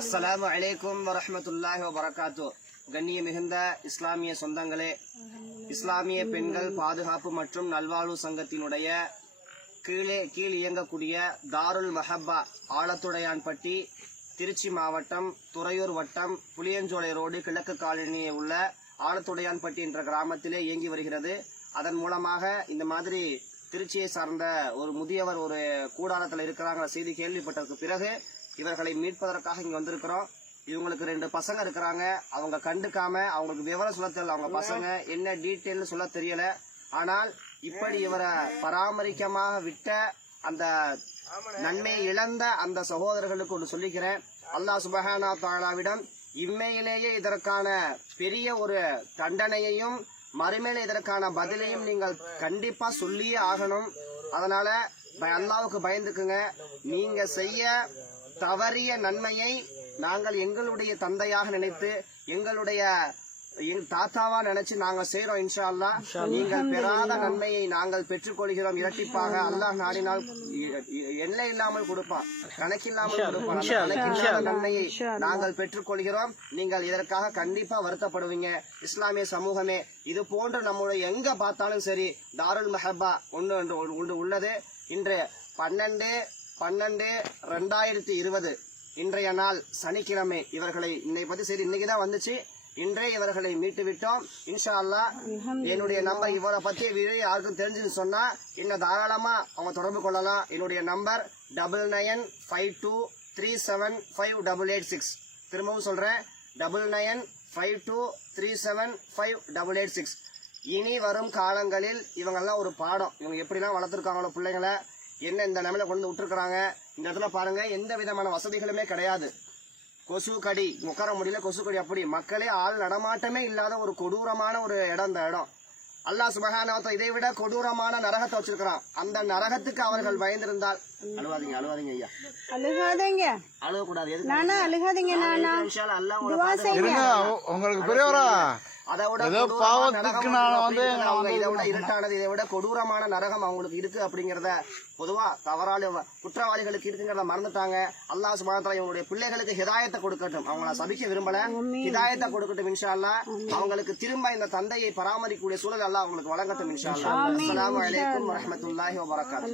அஸ்ஸலாமு அலைக்கும் வரஹ்மத்துல்லாஹி வபரகாத்து. கண்ணிய மிகுந்த இஸ்லாமிய சொந்தங்களே, இஸ்லாமிய பெண்கள் பாதுகாப்பு மற்றும் நல்வாழ்வு சங்கத்தினுடைய கீழ் இயங்கக்கூடிய தாருல் மஹப்பா ஆலத்துடையான்பட்டி, திருச்சி மாவட்டம், துறையூர் வட்டம், புளியஞ்சோலை ரோடு, கிழக்கு காலனியில் உள்ள ஆலத்துடையான்பட்டி என்ற கிராமத்திலே இயங்கி வருகிறது. அதன் மூலமாக இந்த மாதிரி திருச்சியை சார்ந்த ஒரு முதியவர் ஒரு கூடாரத்தில் இருக்கிறாங்க செய்தி கேள்விப்பட்டதுக்கு பிறகு இவர்களை மீட்பதற்காக இங்க வந்திருக்கிறோம். இவங்களுக்கு 2 பசங்க இருக்கிறாங்க. அவங்க கண்டுக்காம அவங்களுக்கு விவரம் சொல்ல தெரியல. அவங்க பசங்க என்ன டீட்டெயில் சொல்ல தெரியல. ஆனால் இப்படி இவரை பராமரிக்கமாக விட்ட அந்த நன்மை இழந்த அந்த சகோதரர்களுக்கு ஒன்று சொல்லிக்கிறேன். அல்லாஹ் சுப்ஹானஹு வ தஆலாவிடம் இம்மையிலேயே இதற்கான பெரிய ஒரு தண்டனையையும் மறுமையில இதற்கான பதிலையும் நீங்கள் கண்டிப்பா சொல்லியே ஆகணும். அதனால அல்லாஹ்வுக்கு பயந்துக்குங்க. நீங்க செய்ய தவறிய நன்மையை நாங்கள் எங்களுடைய தந்தையாக நினைத்து எங்களுடைய தாத்தாவா நினைச்சு நாங்கள் செய்யறோம். இன்ஷா அல்லாஹ் நீங்கள் பெறாத நன்மையை நாங்கள் பெற்றுக்கொள்கிறோம் இரட்டிப்பாக. அல்லாஹ் நாடினால் எல்லை இல்லாமல் கொடுப்பான், கணக்கில்லாமல் கொடுப்பான். கணக்கில்லாத நன்மையை நாங்கள் பெற்றுக்கொள்கிறோம். நீங்கள் இதற்காக கண்டிப்பா வருத்தப்படுவீங்க. இஸ்லாமிய சமூகமே, இது போன்று நம்முடைய எங்க பார்த்தாலும் சரி தாருல் மஹப்பா ஒன்று உள்ளது. இன்று 12/12/2020 இன்றைய நாள் சனிக்கிழமை இவர்களை இன்னைக்குதான் வந்துச்சு. இன்றே இவர்களை மீட்டு விட்டோம். இன்ஷா அல்லாஹ் என்னுடைய நம்பர் இவரை பத்தி யாருக்கும் தெரிஞ்சுன்னு சொன்னா இன்னும் தாராளமா அவங்க தொடர்பு கொள்ளலாம். என்னுடைய நம்பர் 9952375886. திரும்பவும் சொல்றேன், 9952375886. இனி வரும் காலங்களில் இவங்கெல்லாம் ஒரு பாடம். இவங்க எப்படிலாம் வளர்த்துருக்காங்களோ பிள்ளைங்களை, என்ன இந்த நிலைமையில கொண்டு விட்டுருக்காங்க. இந்த இடத்துல பாருங்க, எந்த விதமான வசதிகளுமே கிடையாது. கொசு கடி உட்கார முடியல, கொசு கடி. அப்படி மக்களே ஆள் நடமாட்டமே இல்லாத ஒரு கொடூரமான ஒரு இடம் இந்த இடம். அல்லாஹ் சுப்ஹானஹு வ தஆலா இதை விட கொடூரமான நரகத்தை வச்சிருக்கிறான். அந்த நரகத்துக்கு அவர்கள் பயந்திருந்தால் அழுவாதீங்க ஐயா, அழுகாதீங்க, அழுகக்கூடாது. அழுகாதீங்க, உங்களுக்கு பெரியவரா இதை விட இருட்டானது, இதை விட கொடூரமான நரகம் அவங்களுக்கு இருக்கு அப்படிங்கறத பொதுவா தவறான குற்றவாளிகளுக்கு இருக்குங்கிறத மறந்துட்டாங்க. அல்லாஹ் சுப்ஹானஹு வ தஆலா இவங்களுடைய பிள்ளைகளுக்கு ஹிதாயத்தை கொடுக்கட்டும். அவங்கள சபிக்க விரும்பல, ஹிதாயத்தை கொடுக்கட்டும் இன்ஷா அல்லாஹ். அவங்களுக்கு திரும்ப இந்த தந்தையை பராமரிக்கக்கூடிய சூழல் அல்லாஹ் அவங்களுக்கு வழங்கட்டும் இன்ஷா அல்லாஹ். அஸ்ஸலாமு அலைக்கும் வரஹ்மத்துல்லாஹி வ பரகாத்துஹு.